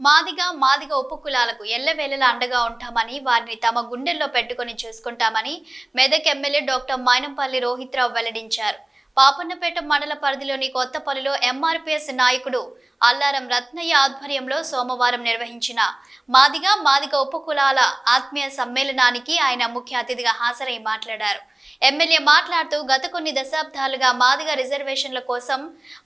మాదిగా మాదిగ ఉప కులాలకు ఎల్లవేళలా అండగా ఉంటామని వారిని తమ గుండెల్లో పెట్టుకొని చూసుకుంటామని మెదక్ ఎమ్మెల్యే డాక్టర్ మైనంపల్లి రోహిత్రావు వెల్లడించారు. పాపన్నపేట మండల పరిధిలోని కొత్తపల్లిలో ఎంఆర్పిఎస్ నాయకుడు అల్లారం రత్నయ్య ఆధ్వర్యంలో సోమవారం నిర్వహించిన మాదిగా మాదిగ ఉపకులాల ఆత్మీయ సమ్మేళనానికి ఆయన ముఖ్య అతిథిగా హాజరై మాట్లాడారు. ఎమ్మెల్యే మాట్లాడుతూ గత కొన్ని దశాబ్దాలుగా మాదిగ రిజర్వేషన్ల కోసం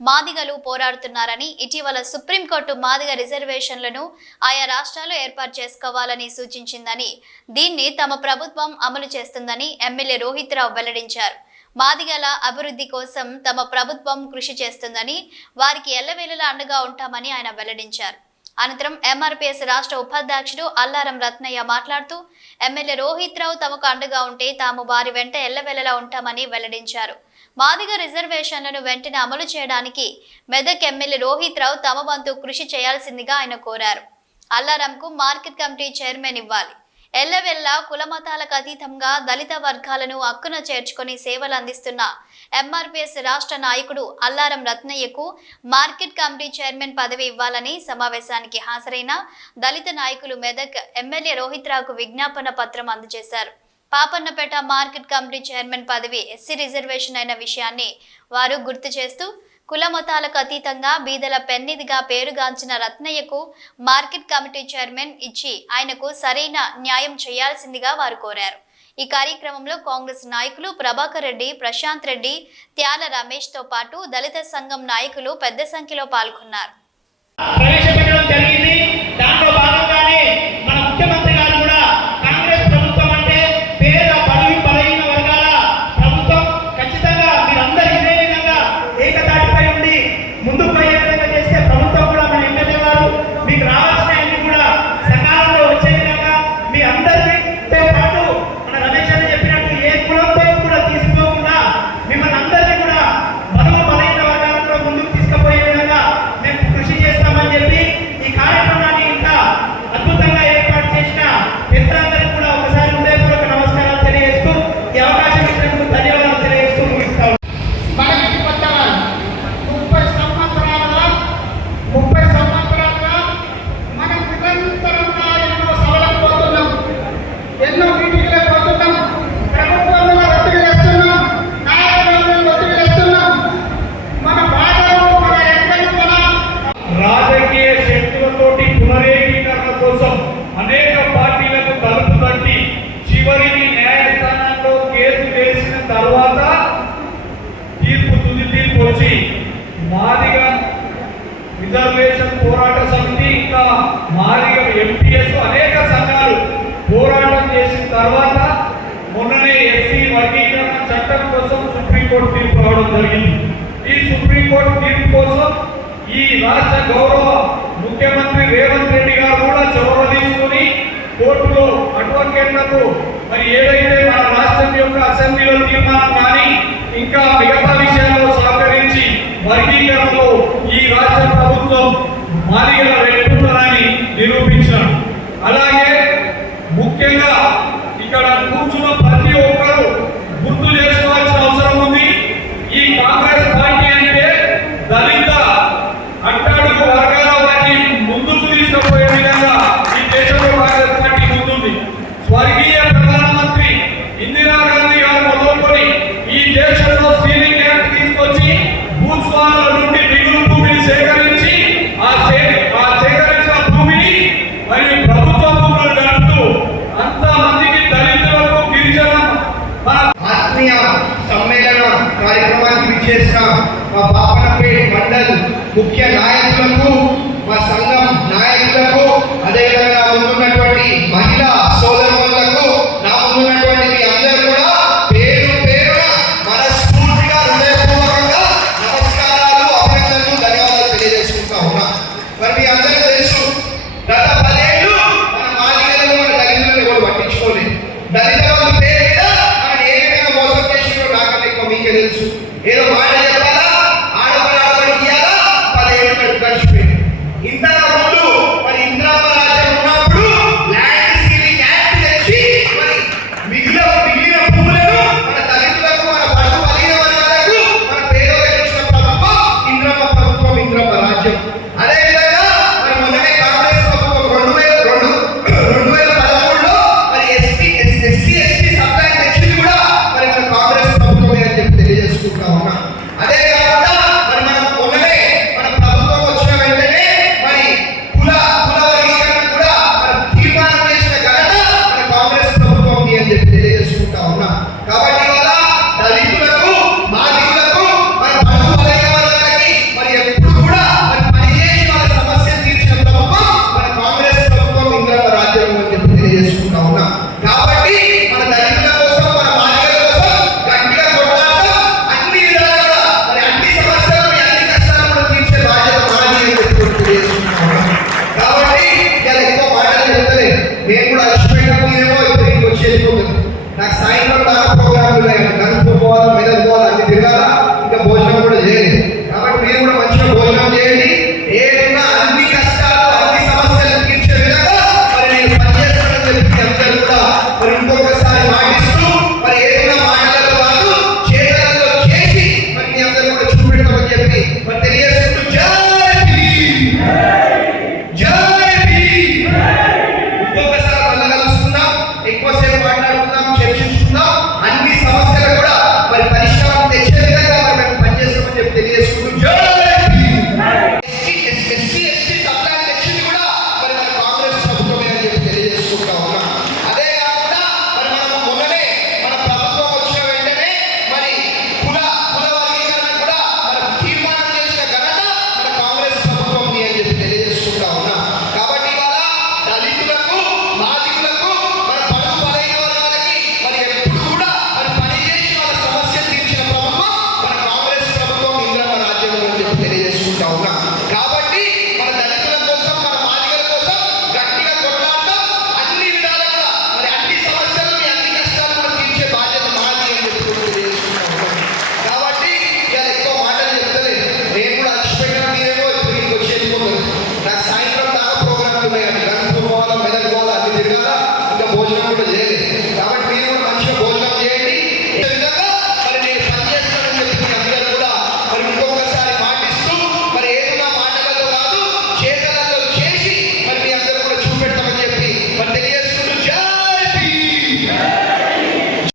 మాదిగలు పోరాడుతున్నారని ఇటీవల సుప్రీంకోర్టు మాదిగ రిజర్వేషన్లను ఆయా రాష్ట్రాలు ఏర్పాటు చేసుకోవాలని సూచించిందని దీన్ని తమ ప్రభుత్వం అమలు చేస్తుందని ఎమ్మెల్యే రోహిత్ రావు వెల్లడించారు. మాదిగల అభివృద్ధి కోసం తమ ప్రభుత్వం కృషి చేస్తుందని వారికి ఎల్లవేళలా అండగా ఉంటామని ఆయన వెల్లడించారు. అనంతరం ఎంఆర్పిఎస్ రాష్ట్ర ఉపాధ్యక్షుడు అల్లారం రత్నయ్య మాట్లాడుతూ ఎమ్మెల్యే రోహిత్ రావు తమకు అండగా ఉంటే తాము వారి వెంట ఎల్లవేళలా ఉంటామని వెల్లడించారు. మాదిగ రిజర్వేషన్లను వెంటనే అమలు చేయడానికి మెదక్ ఎమ్మెల్యే రోహిత్ రావు తమ వంతు కృషి చేయాల్సిందిగా ఆయన కోరారు. అల్లారంకు మార్కెట్ కమిటీ చైర్మన్ ఇవ్వాలి. ఎల్లవెల్లా కులమతాలకు అతీతంగా దళిత వర్గాలను అక్కున చేర్చుకొని సేవలు అందిస్తున్న ఎంఆర్పిఎస్ రాష్ట్ర నాయకుడు అల్లారం రత్నయ్యకు మార్కెట్ కమిటీ చైర్మన్ పదవి ఇవ్వాలని సమావేశానికి హాజరైన దళిత నాయకులు మెదక్ ఎమ్మెల్యే రోహిత్ రావుకు విజ్ఞాపన పత్రం అందజేశారు. పాపన్నపేట మార్కెట్ కమిటీ చైర్మన్ పదవి ఎస్సీ రిజర్వేషన్ అయిన విషయాన్ని వారు గుర్తు చేస్తూ కుల మతాలకు అతీతంగా బీదల పెన్నిదిగా పేరుగాంచిన రత్నయ్యకు మార్కెట్ కమిటీ చైర్మన్ ఇచ్చి ఆయనకు సరైన న్యాయం చేయాల్సిందిగా వారు కోరారు. ఈ కార్యక్రమంలో కాంగ్రెస్ నాయకులు ప్రభాకర్ రెడ్డి ప్రశాంత్ రెడ్డి త్యాల రమేష్తో పాటు దళిత సంఘం నాయకులు పెద్ద సంఖ్యలో పాల్గొన్నారు. రిజర్వేషన్ పోరాట సమితి ఇంకా మాదిగ ఎంపీఎస్ అనేక సంఘాలు పోరాటం చేసిన తర్వాత మొన్ననే ఎస్సీ వర్గీకరణ చట్టం కోసం సుప్రీంకోర్టు తీర్పు రావడం జరిగింది. ఈ సుప్రీంకోర్టు తీర్పు కోసం ఈ రాష్ట్ర గౌరవ ముఖ్యమంత్రి రేవంత్ రెడ్డి గారు కూడా చొరవ తీసుకుని కోర్టులో అడ్వకేట్లకు మరి ఏదైతే మన రాష్ట్రం యొక్క అసెంబ్లీలో తీర్మానం కానీ ఇంకా మిగతా విషయాలు సహకరించి వర్గీకరణలో ఈ రాష్ట్ర ప్రభుత్వం మాదిగల పెట్టుకుంటారని నిరూపించాడు అలాగే ముఖ్యంగా ఇక్కడ కూర్చున్న ప్రతి ఒక్కరూ గుర్తు చేసుకోవాల్సిన ముఖ్య నాయకులకు మా సంఘం నాయకులకు అదేవిధంగా ముందున్నటువంటి మహిళా సోదరులకు నా ముందున్నటువంటి మీ అందరూ కూడా పేరు పేరున మనస్ఫూర్తిగా హృదయపూర్వకంగా నమస్కారాలు అభినందనలు ధన్యవాదాలు తెలియజేసుకుంటా ఉన్నా. మరి మీ అందరికీ తెలుసు గత పదేళ్ళు మన మాదిగలను మన దళితులను కూడా పట్టించుకోలేదు. దళిత వాళ్ళ పేరు మీద మనం ఏ విధంగా మోసం చేసిందో నాకు ఎక్కువ మీకే తెలుసు. ఏదో